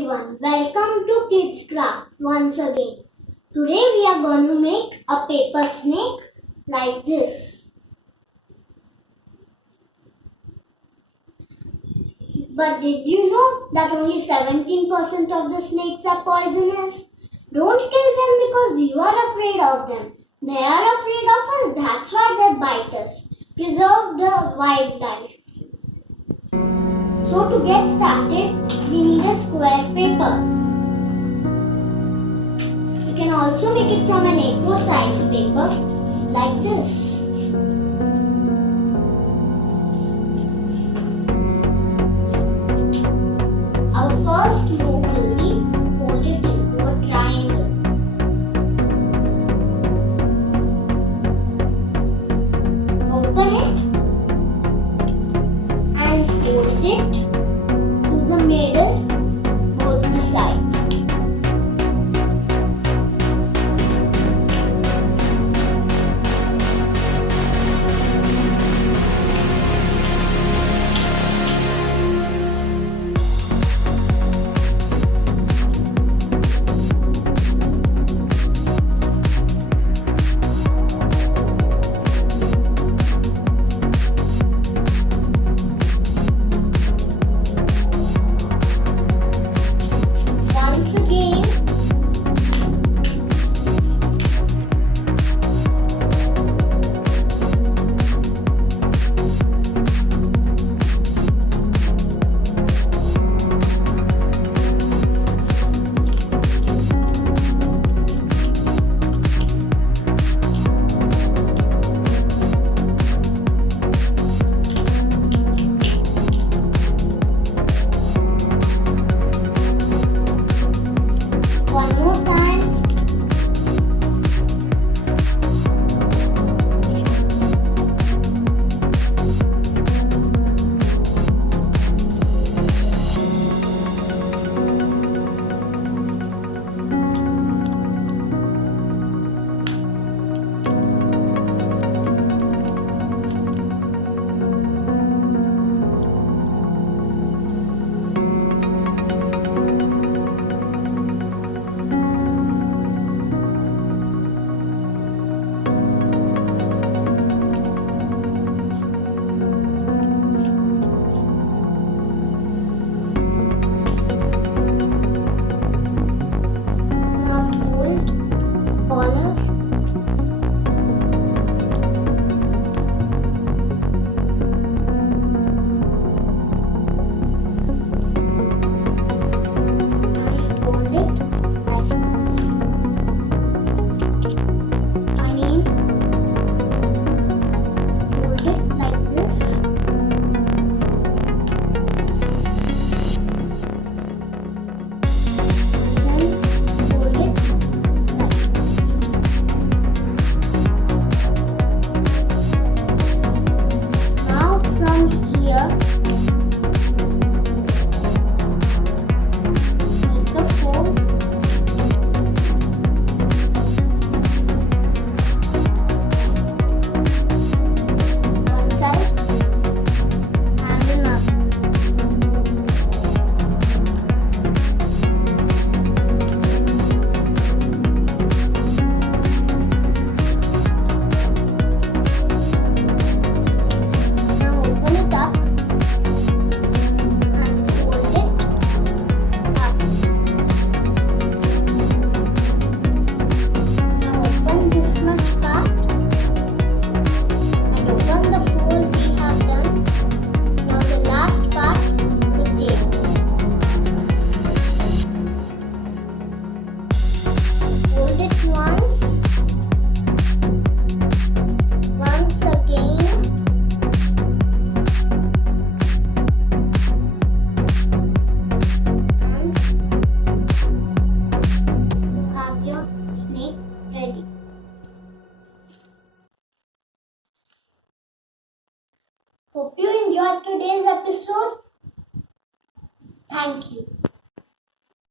everyone, welcome to Kids Craft once again. Today we are going to make a paper snake like this. But did you know that only 17% of the snakes are poisonous? Don't kill them because you are afraid of them. They are afraid of us, that's why they bite us. Preserve the wildlife. So to get started, we need a square paper. You can also make it from an A4 size paper like this. Our first move will be fold it into a triangle. Open it and fold it to the middle, both the sides. Once again, one more time. Now fold corner. And fold it like this. I mean, fold it like this. Then fold it like this. Now from here, make a fold. One side and another. Now open it up and fold it up. Now open this much part and open the fold we have done. Now the last part, the tail. Fold it once again. And you have your snake ready. Hope you enjoyed today's episode. Thank you.